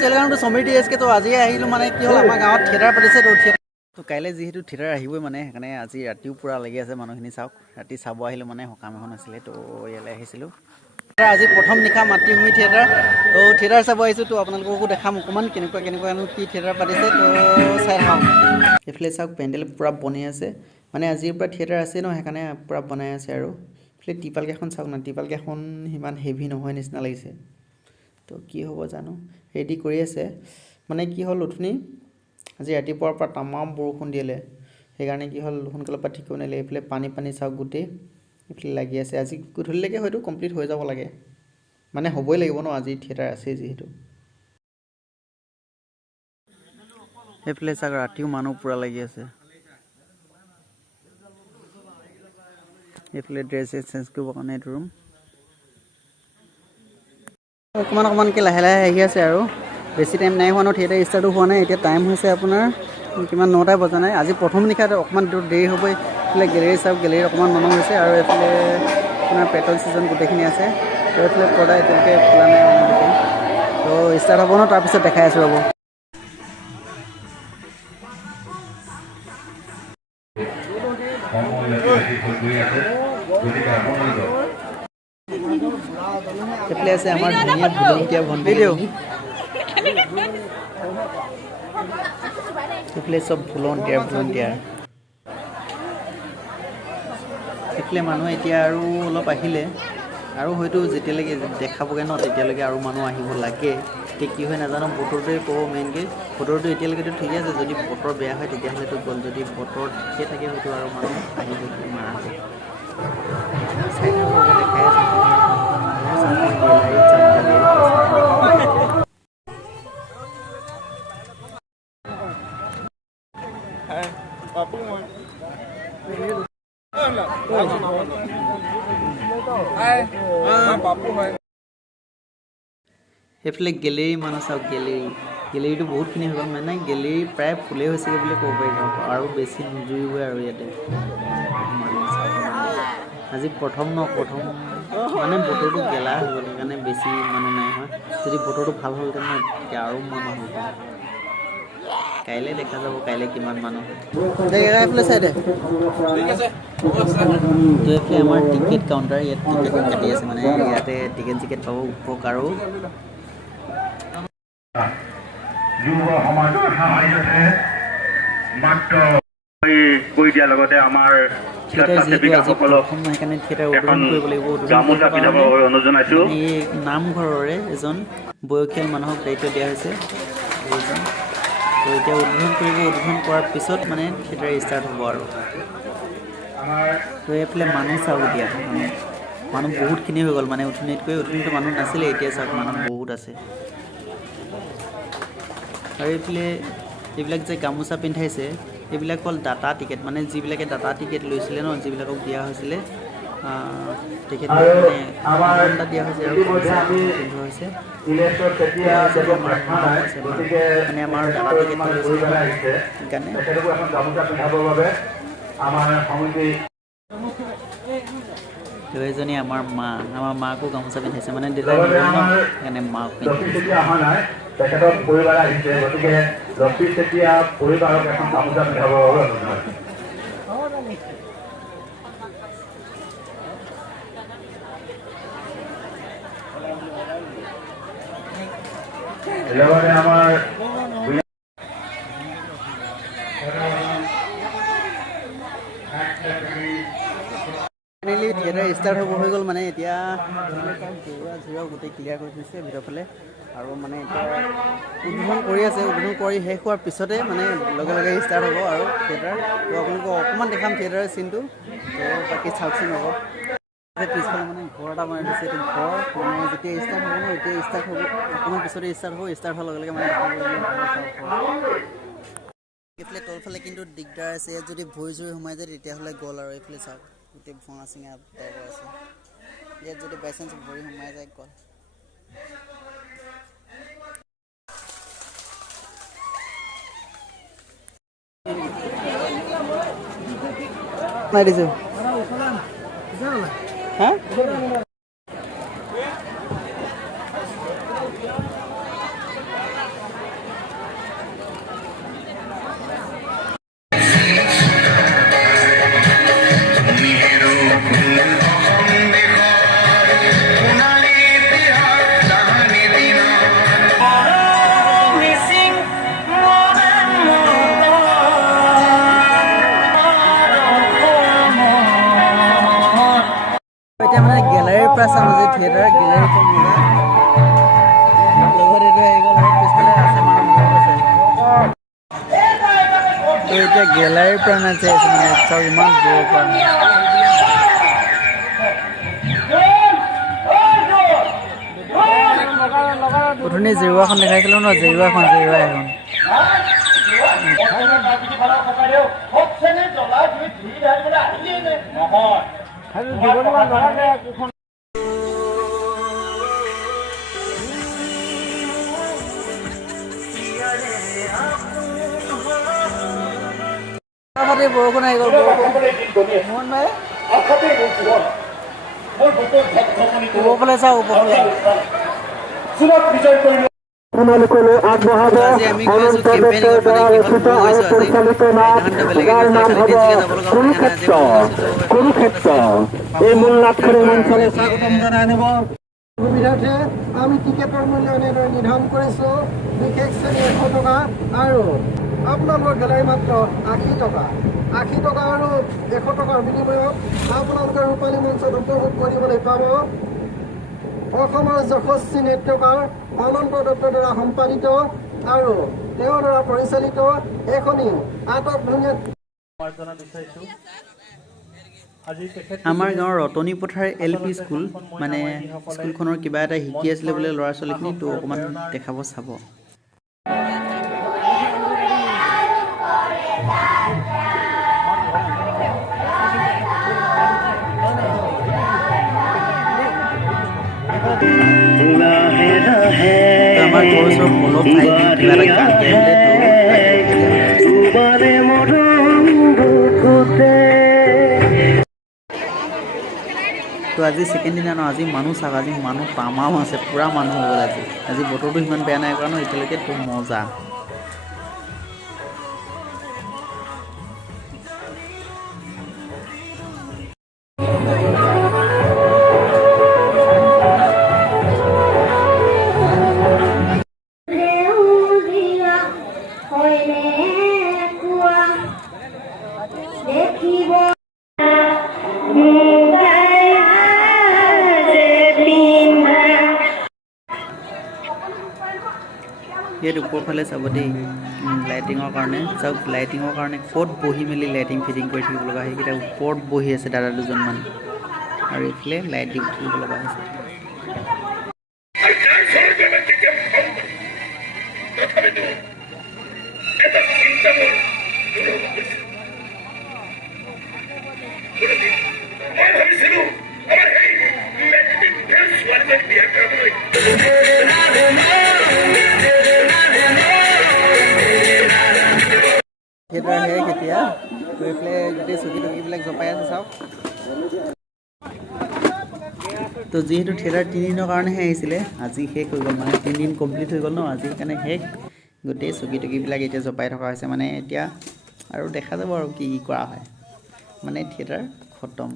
চেলগাঁৱটো সমৃদ্ধি এছকে তো আজি আহিলোঁ মানে কি হ'ল আমাৰ গাঁৱত থিয়েটাৰ পাতিছে তো কাইলৈ যিহেতু থিয়েটাৰ আহিবই মানে সেইকাৰণে আজি ৰাতিও পূৰা লাগি আছে মানুহখিনি চাওক ৰাতি চাব আহিলোঁ মানে সকাম এখন আছিলে তো ইয়ালৈ আহিছিলোঁ আজি প্ৰথম নিশা মাতৃভূমি থিয়েটাৰ তো থিয়েটাৰ চাব আহিছোঁ তো আপোনালোককো দেখাম অকণমান কেনেকুৱানো কি থিয়েটাৰ পাতিছে তো চাই থাকক এইফালে চাওক পেণ্ডেল পূৰা বনাই আছে মানে আজিৰ পৰা থিয়েটাৰ আছে ন সেইকাৰণে পূৰা বনাই আছে আৰু এইফালে টিপালকেইখন চাওক না টিপালকেইখন সিমান হেভি নহয় নিচিনা লাগিছে তো কি হ'ব জানো ৰেডি কৰি আছে মানে কি হ'ল উঠনি আজি ৰাতিপুৱাৰ পৰা তামাম বৰষুণ দিলে সেইকাৰণে কি হ'ল সোনকালে পৰা ঠিক কৰি নালে এইফালে পানী চাওক গোটেই এইফালে লাগি আছে আজি গধূলিলৈকে হয়তো কমপ্লিট হৈ যাব লাগে মানে হ'বই লাগিব ন আজি থিয়েটাৰ আছে যিহেতু এইফালে চাওক ৰাতিও মানুহ পূৰা লাগি আছে এইফালে ড্ৰেছ চেঞ্জ কৰিবৰ কাৰণে এইটো ৰুম অকণমানকৈ লাহে আহি আছে আৰু বেছি টাইম নাই হোৱা ন থিয়েটাৰ ষ্টাৰ্টো হোৱা নাই এতিয়া টাইম হৈছে আপোনাৰ কিমান 9টা বজা নাই আজি প্ৰথম নিশাত অকণমান দেৰি হ'ব এইফালে গেলেৰী চাওক গেলেৰীত অকণমান মানুহ হৈছে আৰু এইফালে আপোনাৰ পেট্ৰল ছিজন গোটেইখিনি আছে তো এইফালে পৰ্দা এতিয়ালৈকে খোলা নাই তো ষ্টাৰ্ট হ'ব ন তাৰপিছত দেখাই আছোঁ ৰ'ব এইফালে আছে আমাৰ ধুনীয়া ভুলন্তীয়া ভণ্টি এইফালে চব ভুলন্তীয়াৰ এইফালে মানুহ এতিয়া আৰু অলপ আহিলে আৰু হয়তো যেতিয়ালৈকে দেখাবগৈ ন তেতিয়ালৈকে আৰু মানুহ আহিব লাগে এতিয়া কি হয় নাজানো বতৰটোৱে ক'ব মেইনকৈ বতৰটো এতিয়ালৈকেতো ঠিকে আছে যদি বতৰ বেয়া হয় তেতিয়াহ'লেতো গ'ল যদি বতৰ ঠিকে থাকে হয়তো আৰু মানুহ আহিব মাৰা হ'ব চাই থাকক দেখাই আছে সেইফালে গেলেৰী মানুহ চাওক গেলেৰীটো বহুতখিনি হৈ গ'ল মানে গেলেৰী প্ৰায় ফুলেই হৈছেগৈ বুলি ক'ব পাৰি আৰু বেছি নুজুৰিবই আৰু ইয়াতে আজি প্ৰথম মানে বতৰটো গেলা হৈ গ'ল সেইকাৰণে বেছি মানুহ নাই হোৱা যদি বতৰটো ভাল হ'লহেঁতেন ন তেতিয়া আৰু মানুহ হ'ল কাইলৈ দেখা যাব কাইলৈ কিমান মানুহ এইফালে চাইডে তো এইফালে আমাৰ টিকেট কাউণ্টাৰ ইয়াত টিকেট কাটি আছে মানে ইয়াতে টিকেট পাব উপভোগ আৰু যুৱ সমাজৰ সাহায্যতে মাত্ৰ কৰি দিয়াৰ লগতে আমাৰ নামঘৰৰে এজন বয়সীয়াল মানুহক দায়িত্ব দিয়া হৈছে তো এতিয়া উদ্বোধন কৰাৰ পিছত মানে থিয়েটাৰ ষ্টাৰ্ট হ'ব আৰু তো এইফালে মানুহ চাওক এতিয়া মানুহ বহুতখিনি হৈ গ'ল মানে উঠনিতো মানুহ নাছিলে এতিয়া চাওক মানুহ বহুত আছে আৰু এইবিলাক যে গামোচা পিন্ধাইছে এইবিলাক হ'ল ডাটা টিকেট মানে যিবিলাকে ডাটা টিকেট লৈছিলে ন যিবিলাকক দিয়া হৈছিলে তেখেতলোকে মানে দিয়া হৈছে আৰু পিন্ধোৱা হৈছে মানে আমাৰ ডাটা টিকেট সেইকাৰণে তো এজনী আমাৰ মাকো গামোচা পিন্ধাইছে মানে দেউতাই দিব ন সেইকাৰণে মাক পিন্ধাইছে তেখেতৰ পৰিবাৰ আহিছে গতিকে লক্ষী চেতিয়া পৰিবাৰক এখন গামোচা পিন্ধাব লগতে আমাৰ ফাইনেলি থিয়েটাৰ ষ্টাৰ্ট হৈ গ'ল মানে এতিয়া জোৰা গোটেই ক্লিয়াৰ কৰি থৈছে ভিতৰৰ ফালে আৰু মানে এতিয়া উদ্বোধন কৰি আছে উদ্বোধন কৰি শেষ হোৱাৰ পিছতে মানে লগে ষ্টাৰ্ট হ'ব আৰু থিয়েটাৰ তো আপোনালোকক অকণমান দেখাম থিয়েটাৰৰ চিনটো তো বাকী চাওকচোন হ'ব পিছফালে মানে ঘৰ এটা বনাই দিছে এইটো ঘৰ মানে যেতিয়া ষ্টাৰ্ট হ'ব ন এতিয়া ষ্টাৰ্ট হ'ব অকণমান পিছতে ষ্টাৰ্ট হোৱাৰ লগে মানে এইফালে তলফালে কিন্তু দিগদাৰ আছে ইয়াত যদি ভৰি চৰি সোমাই যায় তেতিয়াহ'লে গ'ল আৰু এইফালে চাওক গোটেই ভঙা চিঙা টাইপৰ আছে ইয়াত যদি বাইচান্স ভৰি সোমাই যায় গ'ল নাই দিছোঁ হা এইটো আহি গ'ল আৰু পিছফালে আছে মানুহ আছে তো এতিয়া গেলাৰীৰ পৰা নাচাই আছে মানে চাওক ইমান দূৰৰ পৰা অথনি জেৰুৱাখন দেখাইছিলোঁ ন জেৰুৱাখন এখন বৰষুণ আহি গ'ল মোহন ভাই ওপৰফালে চাওক ওপৰফালে আজি আমি গৈ আছোঁ কেম্পেইনিঙত মানে কিহত মই গৈছোঁ আজি সেইদিনাখনটো বেলেগে গৈছে খালি তিনিচুকীয়া যাব লগা হোৱা নাই আজি সুবিধাৰ্থে আমি টিকেটৰ মূল্য এনেদৰে নিৰ্ধাৰণ কৰিছোঁ বিশেষ শ্ৰেণী 100 টকা আৰু আপোনালোকৰ গেলাৰী মাত্ৰ 80 টকা আৰু 100 টকাৰ বিনিময়ত আপোনালোকে ৰূপালী মঞ্চত উপভোগ কৰিবলৈ পাব অসমৰ যশস্বী নাট্যকাৰ অনন্ত দত্তৰ দ্বাৰা সম্পাদিত আৰু তেওঁৰ দ্বাৰা পৰিচালিত এখনি আটকধুনীয়া আমাৰ গাঁৱৰ ৰতনী পথাৰ LP স্কুল মানে স্কুলখনৰ কিবা এটা শিকি আছিলে বোলে ল'ৰা ছোৱালীখিনি তো অকণমান দেখাব চাব আমাৰ ঘৰৰ ওচৰত পলপ ঠাই কিবা এটা গান গাইছিলে তো আজি ছেকেণ্ড দিনা ন আজি মানুহ চাওক আজি মানুহ তামাম আছে পূৰা মানুহ হৈ গ'ল আজি বতৰটো সিমান বেয়া নাই কৰা ন এতিয়ালৈকে তো মজা ইয়াত ওপৰফালে চাব দেই লাইটিঙৰ কাৰণে চাওক লাইটিঙৰ কাৰণে ক'ত বহি মেলি লাইটিং ফিটিং কৰি থাকিব লগা সেইকেইটা ওপৰত বহি আছে দাদা দুজনমান আৰু এইফালে লাইটিং থাকিব লগা হৈছে সেইটো আহে কেতিয়া গৈ পেলাই গোটেই চকী টকীবিলাক জপাই আছে চাওক তো যিহেতু থিয়েটাৰ 3 দিনৰ কাৰণেহে আহিছিলে আজি শেষ হৈ গ'ল মানে 3 দিন কমপ্লিট হৈ গ'ল ন আজি সেইকাৰণে শেষ গোটেই চকী টকীবিলাক এতিয়া জপাই থকা হৈছে মানে এতিয়া আৰু দেখা যাব আৰু কি কৰা হয় মানে থিয়েটাৰ খতম